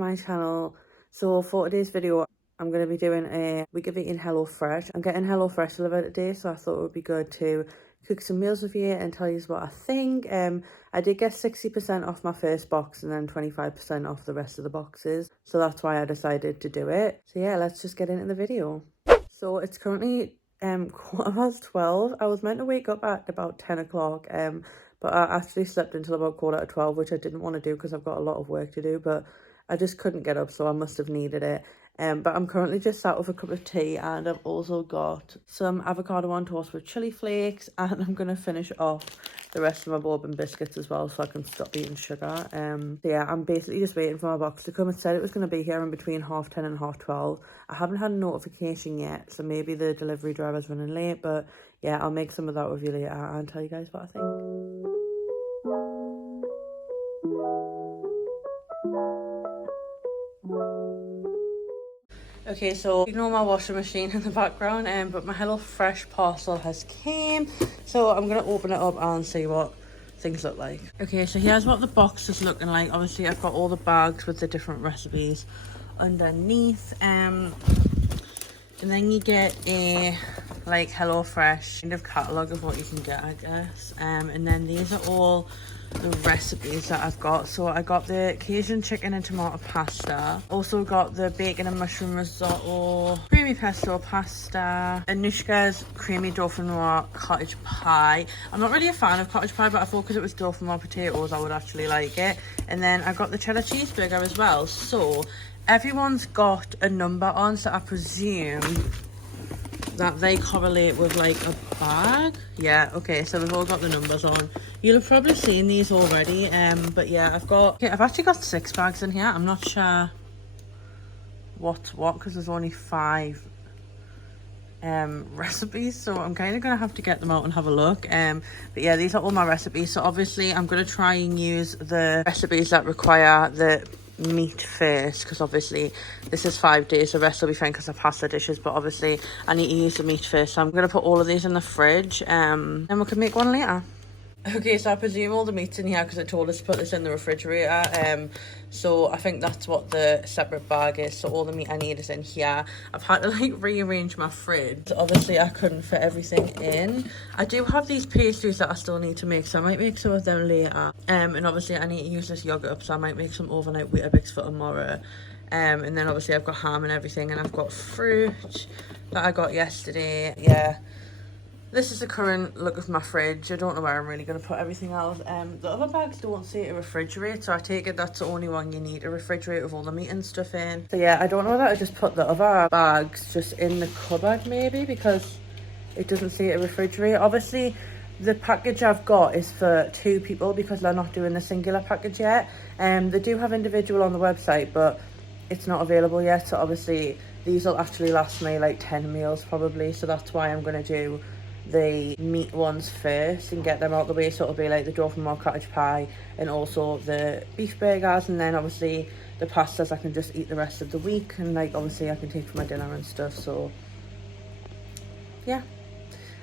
to my channel. So for today's video, I'm going to be doing a week of eating HelloFresh. I'm getting HelloFresh delivered today, so I thought it would be good to cook some meals with you and tell you what I think. I did get 60% off my first box and then 25% off the rest of the boxes, so that's why I decided to do it. So yeah, let's just get into the video. So it's currently 12:15. I was meant to wake up at about 10 o'clock, but I actually slept until about 11:45, which I didn't want to do because I've got a lot of work to do, but I just couldn't get up, so I must have needed it. But I'm currently just sat with a cup of tea, and I've also got some avocado on toast with chili flakes, and I'm going to finish off the rest of my bourbon biscuits as well so I can stop eating sugar. So yeah, I'm basically just waiting for my box to come. It said it was going to be here in between 10:30 and 12:30. I haven't had a notification yet, so maybe the delivery driver's running late, but yeah, I'll make some of that with you later and tell you guys what I think. Okay, so ignore my washing machine in the background, but my HelloFresh parcel has came, so I'm gonna open it up and see what things look like. Okay, so here's what the box is looking like. Obviously, I've got all the bags with the different recipes underneath, and then you get a like HelloFresh kind of catalogue of what you can get, I guess. And then these are all the recipes that I've got. So I got the Cajun chicken and tomato pasta, also got the bacon and mushroom risotto, creamy pesto pasta, Anushka's creamy dauphinoise cottage pie. I'm not really a fan of cottage pie, but I thought because it was dauphinoise potatoes I would actually like it. And then I got the cheddar cheeseburger as well. So everyone's got a number on, so I presume that they correlate with like a bag. Yeah, okay, so we've all got the numbers on. You'll have probably seen these already, but yeah, I've actually got 6 bags in here. I'm not sure what's what because there's only 5 recipes, so I'm kind of gonna have to get them out and have a look. But yeah, these are all my recipes. So obviously I'm gonna try and use the recipes that require the meat first, because obviously this is 5 days, the rest will be fine because I passed the dishes, but obviously I need to use the meat first, so I'm gonna put all of these in the fridge, and we can make one later. Okay, so I presume all the meat's in here because it told us to put this in the refrigerator. So I think that's what the separate bag is. So all the meat I need is in here. I've had to like rearrange my fridge. Obviously I couldn't fit everything in. I do have these pastries that I still need to make, so I might make some of them later. And obviously I need to use this yogurt up, so I might make some overnight Weetabix for tomorrow. And then obviously I've got ham and everything, and I've got fruit that I got yesterday. Yeah. This is the current look of my fridge. I don't know where I'm really going to put everything else. The other bags don't say to refrigerate, so I take it that's the only one you need to refrigerate with all the meat and stuff in. So yeah, I don't know whether I just put the other bags just in the cupboard maybe, because it doesn't say to refrigerate. Obviously, the package I've got is for 2 people because they're not doing the singular package yet. They do have individual on the website, but it's not available yet. So obviously, these will actually last me like 10 meals probably. So that's why I'm going to do the meat ones first and get them out the way, so it'll be like the dauphinoise cottage pie and also the beef burgers, and then obviously the pastas I can just eat the rest of the week, and like obviously I can take for my dinner and stuff. So yeah,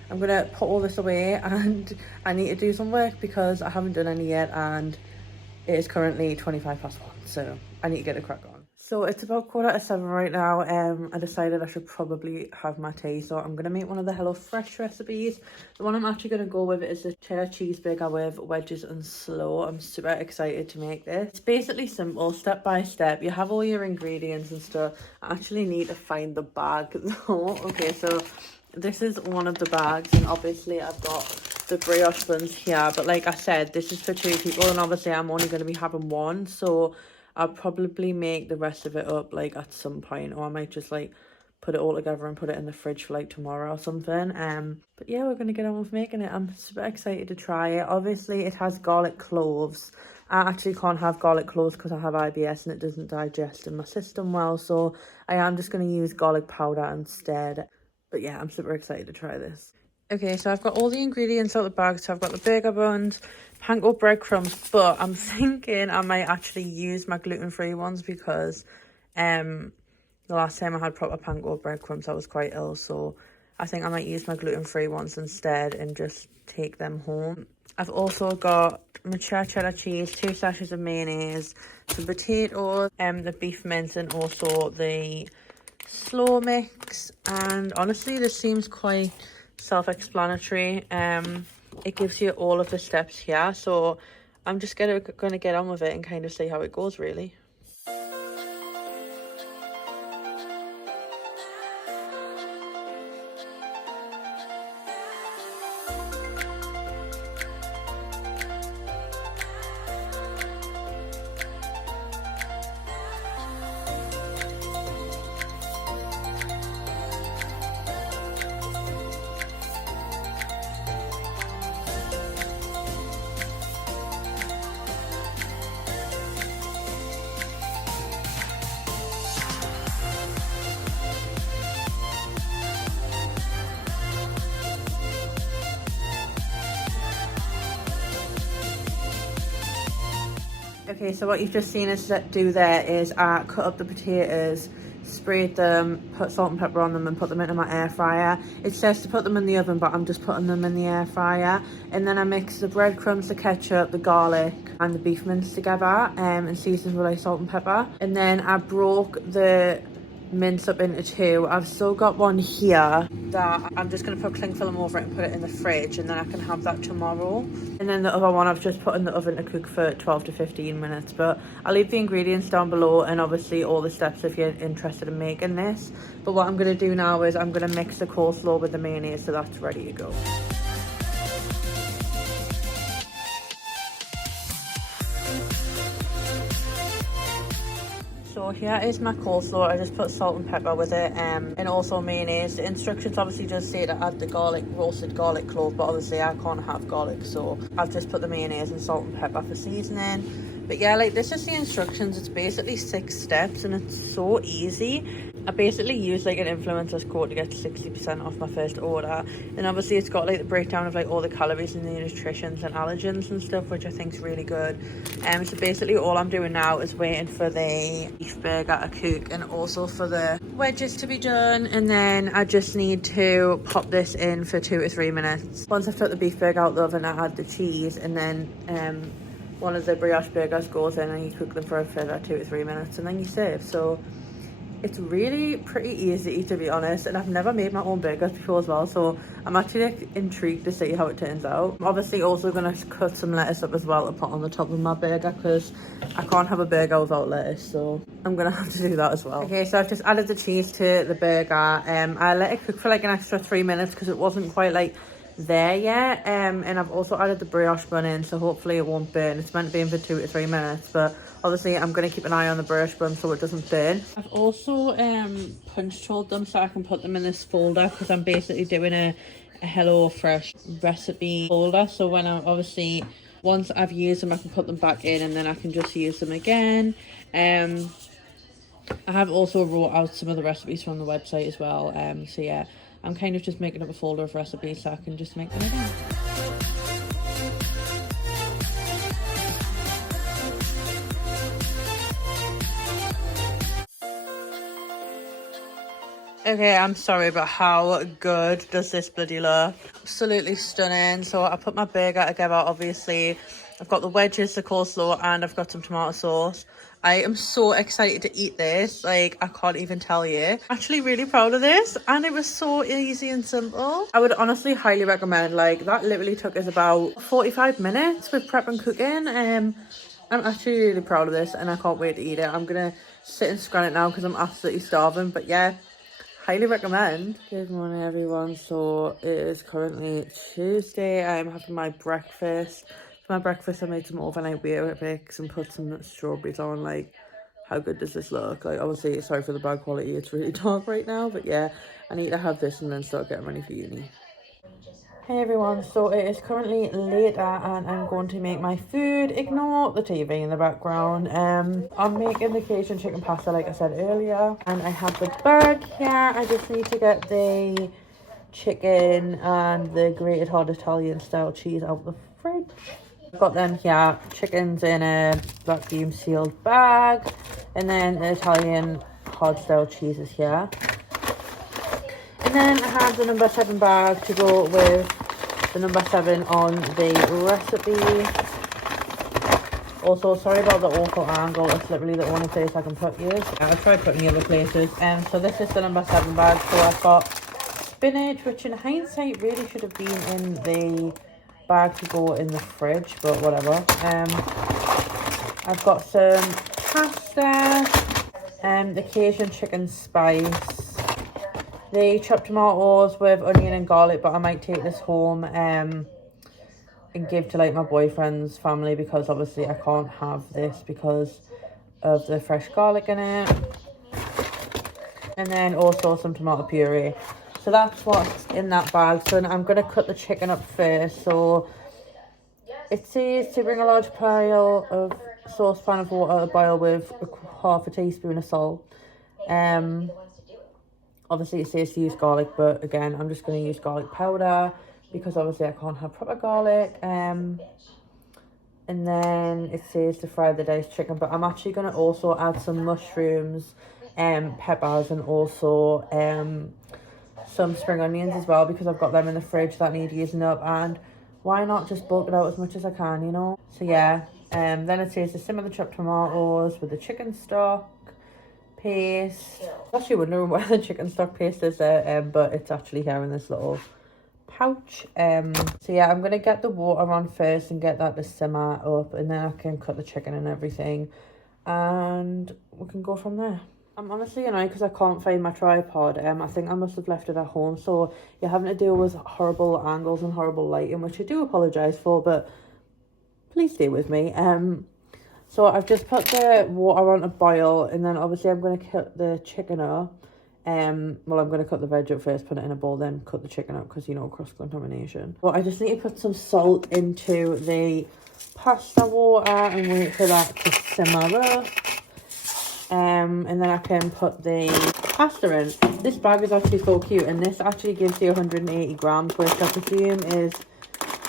I'm gonna put all this away, and I need to do some work because I haven't done any yet, and it is currently 1:25, so I need to get a crack on. So it's about 7:15 right now. I decided I should probably have my tea, so I'm going to make one of the HelloFresh recipes. The one I'm actually going to go with is the cheddar cheeseburger with wedges and slaw. I'm super excited to make this. It's basically simple, step by step. You have all your ingredients and stuff. I actually need to find the bag though. Okay, so this is one of the bags, and obviously I've got the brioche buns here, but like I said, this is for 2 people, and obviously I'm only going to be having one, so I'll probably make the rest of it up like at some point, or I might just like put it all together and put it in the fridge for like tomorrow or something. But yeah, we're gonna get on with making it. I'm super excited to try it. Obviously it has garlic cloves. I actually can't have garlic cloves because I have IBS and it doesn't digest in my system well, so I am just gonna use garlic powder instead. But yeah, I'm super excited to try this. Okay, so I've got all the ingredients out of the bag. So I've got the burger buns, panko breadcrumbs, but I'm thinking I might actually use my gluten-free ones because the last time I had proper panko breadcrumbs I was quite ill, so I think I might use my gluten-free ones instead and just take them home. I've also got my cheddar cheese, 2 sachets of mayonnaise, some potatoes, the beef mince, and also the slow mix. And honestly, this seems quite self-explanatory. It gives you all of the steps here, so I'm just gonna get on with it and kind of see how it goes, really. Okay, so what you've just seen us do there is cut up the potatoes, sprayed them, put salt and pepper on them, and put them into my air fryer. It says to put them in the oven, but I'm just putting them in the air fryer. And then I mix the breadcrumbs, the ketchup, the garlic, and the beef mince together, and seasoned with like salt and pepper. And then I broke the mince up into 2. I've still got one here that I'm just going to put cling film over it and put it in the fridge, and then I can have that tomorrow. And then the other one I've just put in the oven to cook for 12 to 15 minutes. But I'll leave the ingredients down below, and obviously all the steps if you're interested in making this. But what I'm going to do now is I'm going to mix the coleslaw with the mayonnaise, so that's ready to go. So here is my coleslaw. I just put salt and pepper with it, and also mayonnaise. The instructions obviously just say to add the roasted garlic clove, but obviously I can't have garlic, so I've just put the mayonnaise and salt and pepper for seasoning. But yeah, like, this is the instructions. It's basically 6 steps, and it's so easy. I basically used like an influencer's code to get 60% off my first order, and obviously it's got like the breakdown of like all the calories and the nutritions and allergens and stuff, which I think is really good. So basically all I'm doing now is waiting for the beef burger to cook and also for the wedges to be done, and then I just need to pop this in for 2 to 3 minutes. Once I've took the beef burger out of the oven, I add the cheese, and then one of the brioche burgers goes in, and you cook them for a further 2 to 3 minutes, and then you serve. So it's really pretty easy, to be honest, and I've never made my own burgers before as well, so I'm actually like, intrigued to see how it turns out. I'm obviously also going to cut some lettuce up as well to put on the top of my burger, because I can't have a burger without lettuce, so I'm going to have to do that as well. Okay, so I've just added the cheese to the burger. I let it cook for like an extra 3 minutes because it wasn't quite like there yet, and I've also added the brioche bun in, so hopefully it won't burn. It's meant to be in for 2 to 3 minutes, but obviously I'm going to keep an eye on the brioche bun so it doesn't burn. I've also punch holed them so I can put them in this folder, because I'm basically doing a Hello Fresh recipe folder, so when I obviously once I've used them I can put them back in, and then I can just use them again. I have also wrote out some of the recipes from the website as well, so yeah, I'm kind of just making up a folder of recipes so I can just make them again. Okay, I'm sorry, but how good does this bloody look? Absolutely stunning. So I put my burger together, obviously. I've got the wedges, the coleslaw, and I've got some tomato sauce. I am so excited to eat this. Like, I can't even tell you. I'm actually really proud of this, and it was so easy and simple. I would honestly highly recommend, like, that literally took us about 45 minutes with prep and cooking. I'm actually really proud of this, and I can't wait to eat it. I'm gonna sit and scan it now because I'm absolutely starving, but yeah, highly recommend. Good morning, everyone. So it is currently Tuesday. I'm having my breakfast. For my breakfast, I made some overnight Weetabix and put some strawberries on. Like, how good does this look? Like, obviously, sorry for the bad quality. It's really dark right now, but yeah, I need to have this and then start getting ready for uni. Hey everyone, so it is currently later and I'm going to make my food. Ignore the TV in the background. I'm making the Cajun chicken pasta like I said earlier, and I have the bag here. I just need to get the chicken and the grated hard Italian style cheese out of the fridge. I've got them here. Chicken's in a vacuum sealed bag, and then the Italian hard style cheese is here. And then I have the number 7 bag to go with the number 7 on the recipe. Also, sorry about the awful angle. It's literally the only place I can put you. I've tried putting the other places. So this is the number 7 bag. So I've got spinach, which in hindsight really should have been in the bag to go in the fridge, but whatever. I've got some pasta, the Cajun chicken spice, the chopped tomatoes with onion and garlic, but I might take this home and give to like my boyfriend's family, because obviously I can't have this because of the fresh garlic in it. And then also some tomato puree. So that's what's in that bag. So I'm going to cut the chicken up first. So it says to bring a large pile of saucepan of water to boil with half a teaspoon of salt. Obviously it says to use garlic, but again I'm just going to use garlic powder, because obviously I can't have proper garlic. And then it says to fry the diced chicken, but I'm actually going to also add some mushrooms, peppers, and also some spring onions as well, because I've got them in the fridge that need using up, and why not just bulk it out as much as I can, you know? So yeah, then it says to simmer the chopped tomatoes with the chicken stock paste. I'm actually wondering where the chicken stock paste is there, but it's actually here in this little pouch. So yeah, I'm gonna get the water on first and get that to simmer up, and then I can cut the chicken and everything, and we can go from there. I'm honestly annoyed because I can't find my tripod. I think I must have left it at home, so you're having to deal with horrible angles and horrible lighting, which I do apologize for, but please stay with me. So I've just put the water on to boil, and then obviously I'm going to cut the chicken up. Well, I'm going to cut the veg up first, put it in a bowl, then cut the chicken up, because, you know, cross-contamination. But I just need to put some salt into the pasta water and wait for that to simmer up. And then I can put the pasta in. This bag is actually so cute, and this actually gives you 180 grams, which I presume is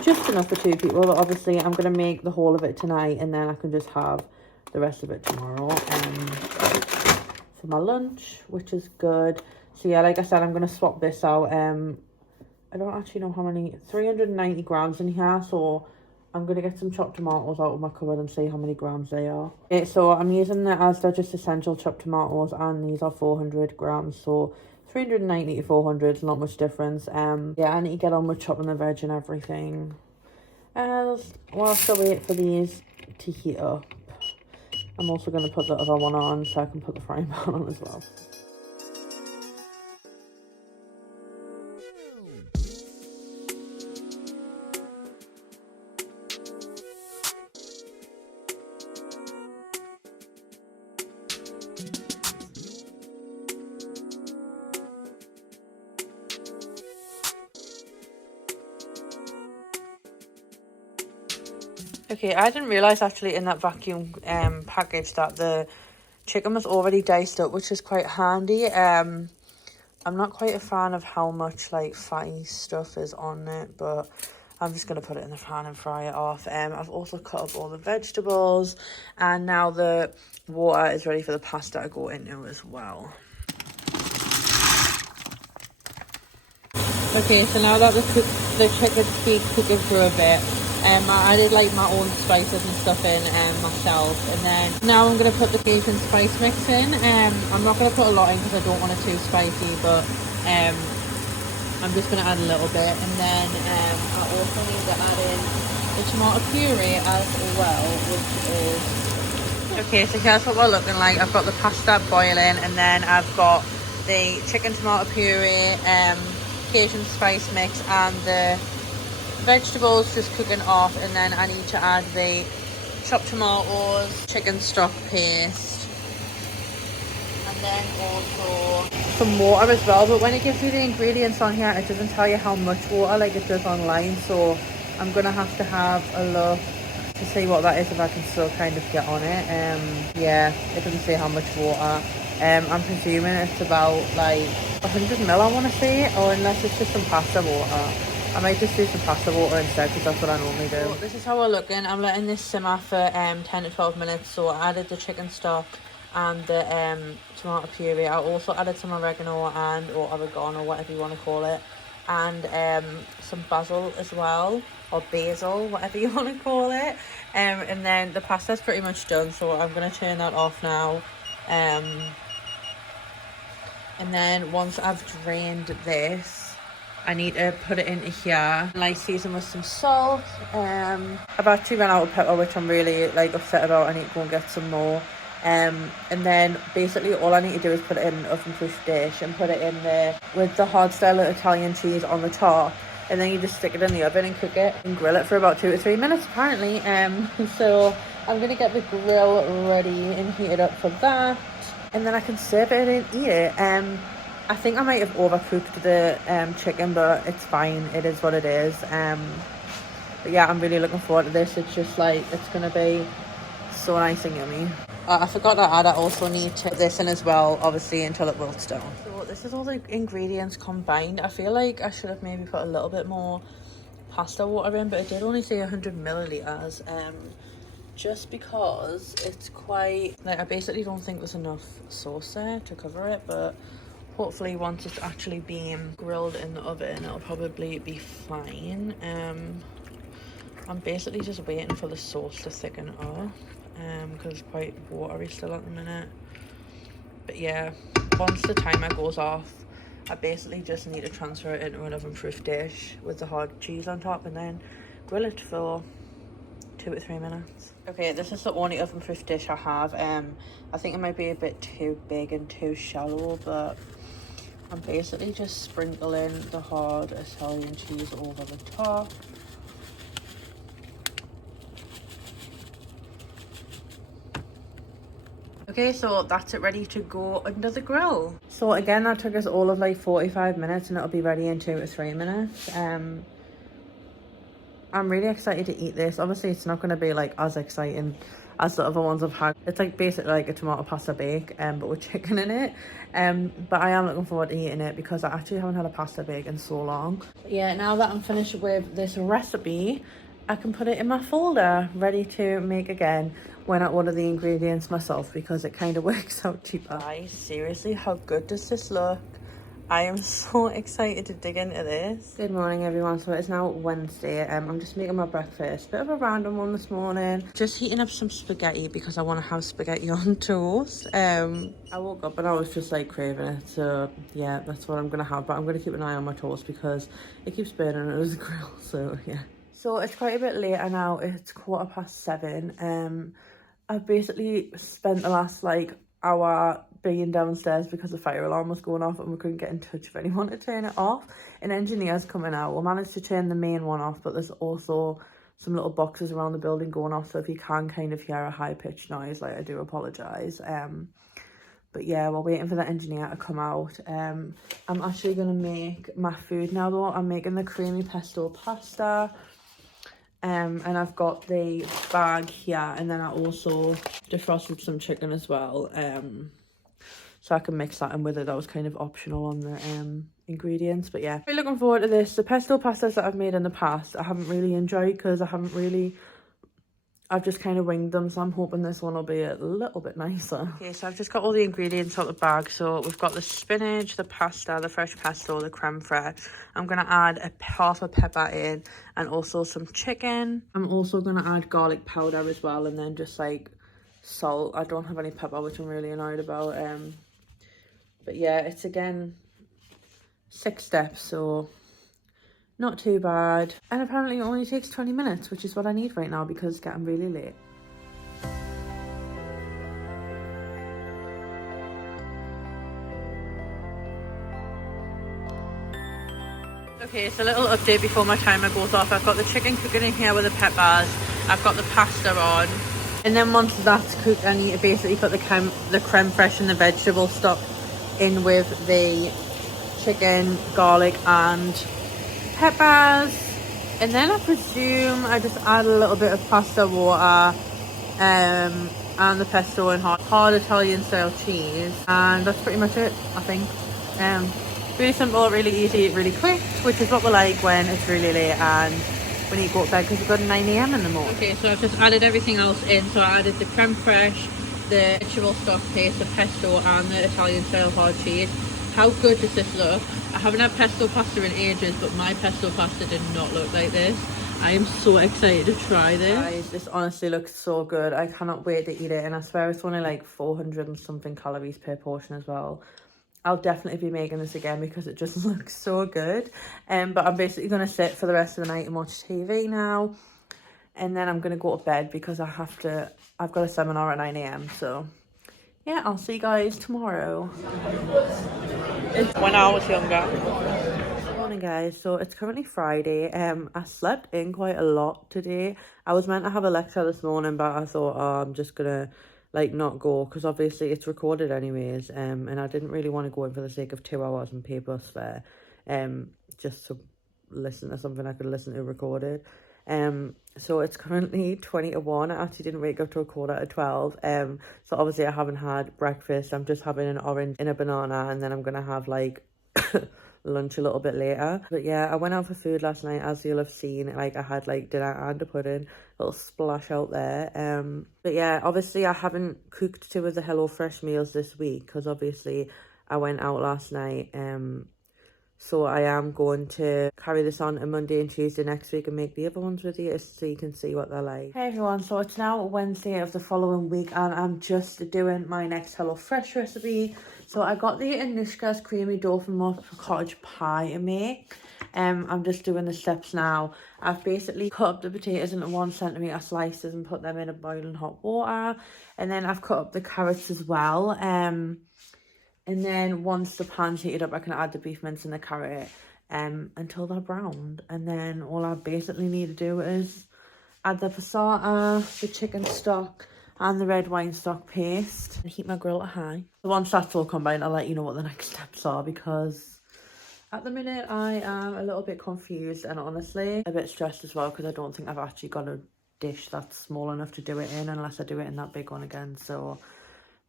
just enough for 2 people. But obviously I'm going to make the whole of it tonight, and then I can just have the rest of it tomorrow for my lunch, which is good. So yeah, like I said, I'm going to swap this out. I don't actually know how many, 390 grams in here, so I'm going to get some chopped tomatoes out of my cupboard and see how many grams they are. Okay, so I'm using the Asda Just Essential chopped tomatoes, and these are 400 grams, so 390 to 400 is not much difference. Yeah, I need to get on with chopping the veg and everything. Whilst I wait for these to heat up, I'm also going to put the other one on so I can put the frying pan on as well. Okay, I didn't realise actually in that vacuum package that the chicken was already diced up, which is quite handy. I'm not quite a fan of how much like fatty stuff is on it, but I'm just going to put it in the pan and fry it off. I've also cut up all the vegetables, and now the water is ready for the pasta to go into as well. Okay, so now that the chicken's been cooking for a bit, I added like my own spices and stuff in myself, and then now I'm going to put the Cajun spice mix in. I'm not going to put a lot in because I don't want it too spicy, but I'm just going to add a little bit, and then I also need to add in the tomato puree as well, which is... Okay, so here's what we're looking like. I've got the pasta boiling, and then I've got the chicken tomato puree, Cajun spice mix, and the vegetables just cooking off, and then I need to add the chopped tomatoes, chicken stock paste, and then also some water as well. But when it gives you the ingredients on here, it doesn't tell you how much water like it does online, so I'm gonna have to have a look to see what that is, if I can still kind of get on it. Yeah, it doesn't say how much water. I'm presuming it's about like 100 ml, I want to say, or unless it's just some pasta water. I might just do some pasta water instead, because that's what I normally do. So this is how we're looking. I'm letting this simmer for 10 to 12 minutes. So I added the chicken stock and the tomato puree. I also added some oregano or oregano, whatever you want to call it. and some basil as well, or basil, whatever you want to call it. And then the pasta's pretty much done, so I'm going to turn that off now. And then once I've drained this, I need to put it into here. And I season with some salt. I've actually run out of pepper, which I'm really like upset about. I need to go and get some more. And then basically all I need to do is put it in an oven-proof dish and put it in there with the hard style Italian cheese on the top. And then you just stick it in the oven and cook it and grill it for about 2 to 3 minutes apparently. So I'm gonna get the grill ready and heat it up for that, and then I can serve it and eat it. I think I might have overcooked the chicken, but it's fine. It is what it is. But yeah, I'm really looking forward to this. It's just like, it's gonna be so nice and yummy. I forgot to add, I also need to put this in as well, obviously, until it wilts down. So this is all the ingredients combined. I feel like I should have maybe put a little bit more pasta water in, but it did only say 100 milliliters. Just because it's quite, like, I basically don't think there's enough sauce there to cover it, but hopefully once it's actually being grilled in the oven, it'll probably be fine. I'm basically just waiting for the sauce to thicken up, because it's quite watery still at the minute. But yeah, once the timer goes off, I basically just need to transfer it into an oven-proof dish with the hard cheese on top, and then grill it for 2 to 3 minutes. Okay, this is the only oven-proof dish I have. I think it might be a bit too big and too shallow, but I'm basically just sprinkling the hard Italian cheese over the top. Okay, so that's it, ready to go under the grill. So again, that took us all of like 45 minutes, and it'll be ready in 2 to 3 minutes. I'm really excited to eat this. Obviously, it's not going to be like as exciting as the other ones I've had. It's like basically like a tomato pasta bake, but with chicken in it. But I am looking forward to eating it because I actually haven't had a pasta bake in so long. But yeah, now that I'm finished with this recipe, I can put it in my folder, ready to make again when I order the ingredients myself, because it kind of works out cheaper. Guys, seriously, how good does this look? I am so excited to dig into this. Good morning, everyone. So it's now Wednesday. I'm just making my breakfast. Bit of a random one this morning. Just heating up some spaghetti because I want to have spaghetti on toast. I woke up and I was just like craving it. So yeah, that's what I'm going to have. But I'm going to keep an eye on my toast because it keeps burning under the grill. So yeah. So it's quite a bit later now. It's 7:15. I've basically spent the last like hour being downstairs because the fire alarm was going off and we couldn't get in touch with anyone to turn it off. An engineer's coming out. We managed to turn the main one off, but there's also some little boxes around the building going off, so if you can kind of hear a high-pitched noise, like, I do apologise. But yeah, we're waiting for the engineer to come out. I'm actually going to make my food now though. I'm making the creamy pesto pasta. And I've got the bag here, and then I also defrosted some chicken as well, so I can mix that in with it. That was kind of optional on the ingredients, but yeah, really looking forward to this. The pesto pastas that I've made in the past I haven't really enjoyed because I've just kind of winged them, so I'm hoping this one will be a little bit nicer. Okay, so I've just got all the ingredients out the bag. So we've got the spinach, the pasta, the fresh pesto, the creme fraiche. I'm going to add half a pepper in, and also some chicken. I'm also going to add garlic powder as well, and then just like salt. I don't have any pepper, which I'm really annoyed about. But yeah, it's again 6 steps, so not too bad. And apparently it only takes 20 minutes, which is what I need right now because it's getting really late. Okay, so a little update before my timer goes off. I've got the chicken cooking in here with the peppers. I've got the pasta on. And then once that's cooked, I need to basically put the creme fraiche and the vegetable stock in with the chicken, garlic and peppers, and then I presume I just add a little bit of pasta water and the pesto and hard Italian style cheese, and that's pretty much it, I think. Really simple, really easy, really quick, which is what we like when it's really late and we need to go to bed because we've got 9 AM in the morning. Okay, so I've just added everything else in. So I added the creme fraiche, the vegetable stock paste, the pesto and the Italian style hard cheese. How good does this look? I haven't had pesto pasta in ages, but my pesto pasta did not look like this. I am so excited to try this. Guys, this honestly looks so good. I cannot wait to eat it, and I swear it's only like 400 and something calories per portion as well. I'll definitely be making this again because it just looks so good. But I'm basically going to sit for the rest of the night and watch TV now. And then I'm going to go to bed because I've got a seminar at 9 AM. So, yeah, I'll see you guys tomorrow. It's when I was younger. Good morning, guys. So, it's currently Friday. I slept in quite a lot today. I was meant to have a lecture this morning, but I thought, oh, I'm just going to like not go because obviously it's recorded anyways, and I didn't really want to go in for the sake of 2 hours and pay bus fare just to listen to something I could listen to recorded. So it's currently 20 to 1. I actually didn't wake up till 11:45. So obviously I haven't had breakfast. I'm just having an orange and a banana, and then I'm gonna have like lunch a little bit later. But yeah, I went out for food last night, as you'll have seen. Like, I had like dinner and a pudding, little splash out there. But yeah, obviously I haven't cooked 2 of the HelloFresh meals this week because obviously I went out last night. So I am going to carry this on Monday and Tuesday next week and make the other ones with you so you can see what they're like. Hey everyone, so it's now Wednesday of the following week and I'm just doing my next HelloFresh recipe. So I got the Anushka's creamy dolphin muff cottage pie to make. I'm just doing the steps now. I've basically cut up the potatoes into 1 centimetre slices and put them in a boiling hot water. And then I've cut up the carrots as well. And then once the pan's heated up, I can add the beef mince and the carrot until they're browned. And then all I basically need to do is add the passata, the chicken stock, and the red wine stock paste. And heat my grill to high. So once that's all combined, I'll let you know what the next steps are because at the minute I am a little bit confused and honestly a bit stressed as well because I don't think I've actually got a dish that's small enough to do it in unless I do it in that big one again. So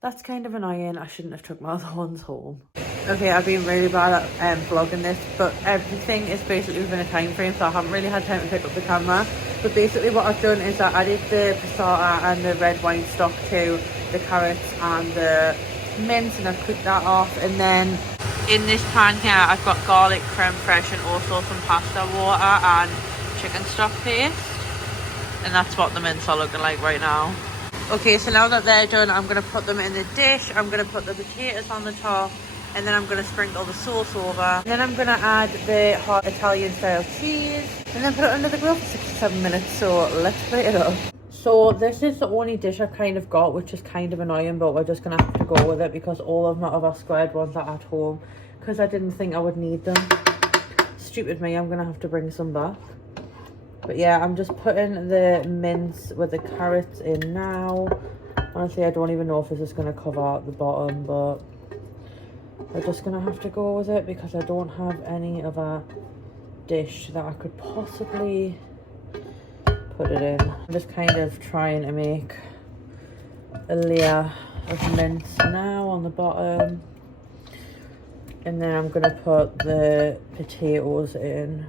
that's kind of annoying. I shouldn't have took my other ones home. Okay, I've been really bad at vlogging this, but everything is basically within a time frame, so I haven't really had time to pick up the camera. But basically what I've done is I added the passata and the red wine stock to the carrots and the mince, and I've cooked that off. And then in this pan here, I've got garlic, creme fraiche, and also some pasta water and chicken stock paste. And that's what the mince are looking like right now. Okay, so now that they're done, I'm going to put them in the dish. I'm going to put the potatoes on the top, and then I'm going to sprinkle the sauce over. And then I'm going to add the hot Italian style cheese, and then put it under the grill for 6 to 7 minutes. So let's plate it up. So this is the only dish I've kind of got, which is kind of annoying, but we're just going to have to go with it because all of my other squared ones are at home because I didn't think I would need them. Stupid me, I'm going to have to bring some back. But yeah, I'm just putting the mince with the carrots in now. Honestly, I don't even know if this is going to cover out the bottom, but we're just going to have to go with it because I don't have any other dish that I could possibly put it in. I'm just kind of trying to make a layer of mince now on the bottom. And then I'm going to put the potatoes in.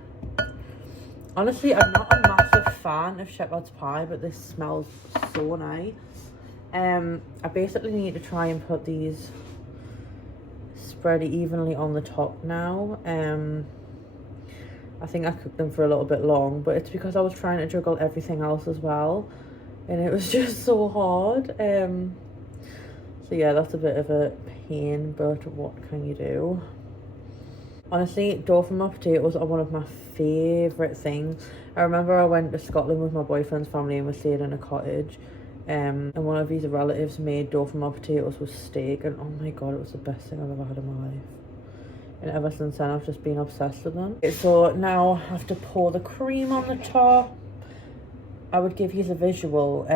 Honestly, I'm not a massive fan of shepherd's pie, but this smells so nice. I basically need to try and put these spread evenly on the top now. I think I cooked them for a little bit long, but it's because I was trying to juggle everything else as well, and it was just so hard. So yeah, that's a bit of a pain, but what can you do? Honestly, dolphin muff potatoes are one of my favourite things. I remember I went to Scotland with my boyfriend's family and we stayed in a cottage. And one of his relatives made dolphin muff potatoes with steak. And oh my god, it was the best thing I've ever had in my life. And ever since then, I've just been obsessed with them. So now I have to pour the cream on the top. I would give you a visual,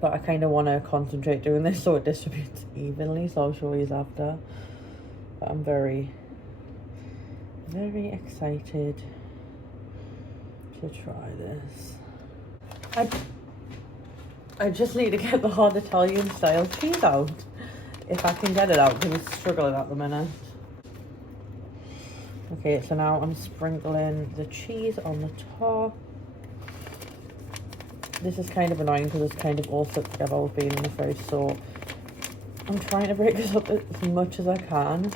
but I kind of want to concentrate doing this so it distributes evenly. So I'll show you after. But I'm very excited to try this. I just need to get the hot Italian style cheese out. If I can get it out, because it's struggling at the minute. Okay, so now I'm sprinkling the cheese on the top. This is kind of annoying because it's kind of all stuck together with being in the fridge, so I'm trying to break this up as much as I can.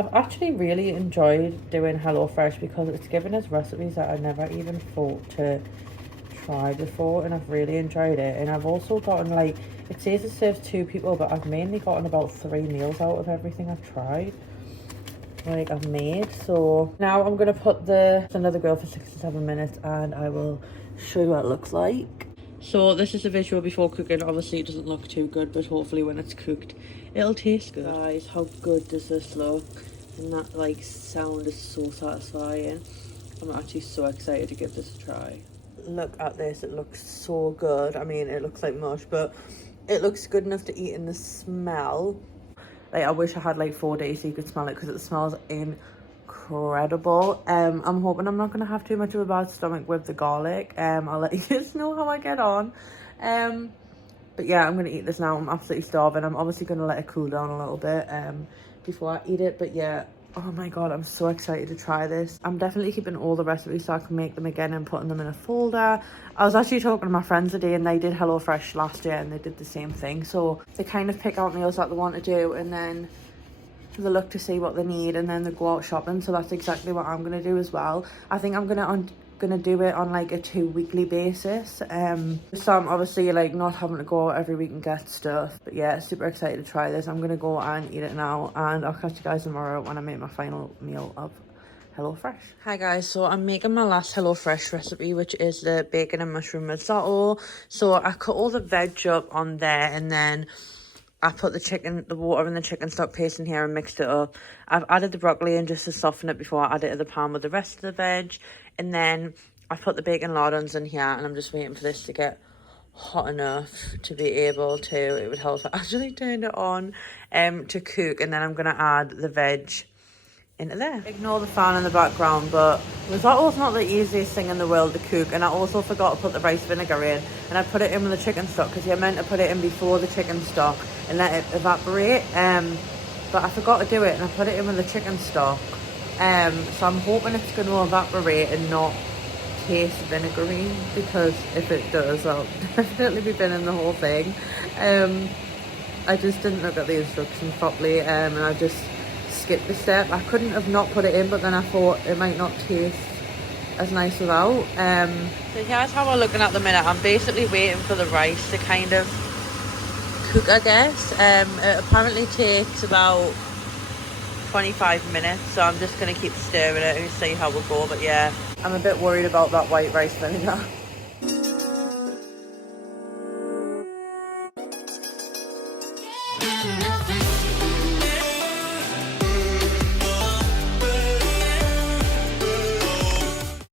I've actually really enjoyed doing HelloFresh because it's given us recipes that I never even thought to try before, and I've really enjoyed it. And I've also gotten, like, it says it serves 2 people, but I've mainly gotten about 3 meals out of everything I've tried, like, I've made. So now I'm gonna put the under the grill for 6 to 7 minutes and I will show you what it looks like. So this is a visual before cooking. Obviously it doesn't look too good, but hopefully when it's cooked it'll taste good. Guys, how good does this look? And that, like, sound is so satisfying. I'm actually so excited to give this a try. Look at this, it looks so good. I mean, it looks like mush, but it looks good enough to eat in the smell. Like, I wish I had like 4 days so you could smell it, because it smells incredible. I'm hoping I'm not gonna have too much of a bad stomach with the garlic. I'll let you guys know how I get on. But yeah, I'm gonna eat this now. I'm absolutely starving. I'm obviously gonna let it cool down a little bit before I eat it. But yeah, oh my god, I'm so excited to try this. I'm definitely keeping all the recipes so I can make them again and putting them in a folder. I was actually talking to my friends today, and they did HelloFresh last year and they did the same thing. So they kind of pick out meals that they want to do, and then they look to see what they need, and then they go out shopping. So that's exactly what I'm gonna do as well. I think I'm gonna do it on like a 2-weekly basis, so I'm obviously like not having to go out every week and get stuff. But yeah, super excited to try this. I'm gonna go and eat it now, and I'll catch you guys tomorrow when I make my final meal of HelloFresh. Hi guys, so I'm making my last HelloFresh recipe, which is the bacon and mushroom risotto. So I cut all the veg up on there, and then I put the water and the chicken stock paste in here and mixed it up. I've added the broccoli in just to soften it before I add it to the pan with the rest of the veg. And then I put the bacon lardons in here, and I'm just waiting for this to get hot enough to be able to, it would help if I actually turned it on, to cook. And then I'm going to add the veg into there. Ignore the fan in the background, but risotto's not the easiest thing in the world to cook. And I also forgot to put the rice vinegar in, and I put it in with the chicken stock, because you're meant to put it in before the chicken stock and let it evaporate. But I forgot to do it, and I put it in with the chicken stock. So I'm hoping it's going to evaporate and not taste vinegary, because if it does, I'll definitely be binning the whole thing. I just didn't look at the instructions properly, and I just skipped the step. I couldn't have not put it in, but then I thought it might not taste as nice without. So here's how we're looking at the minute. I'm basically waiting for the rice to kind of cook, I guess. It apparently takes about 25 minutes, so I'm just going to keep stirring it and see how we'll go. But yeah, I'm a bit worried about that white rice vinegar.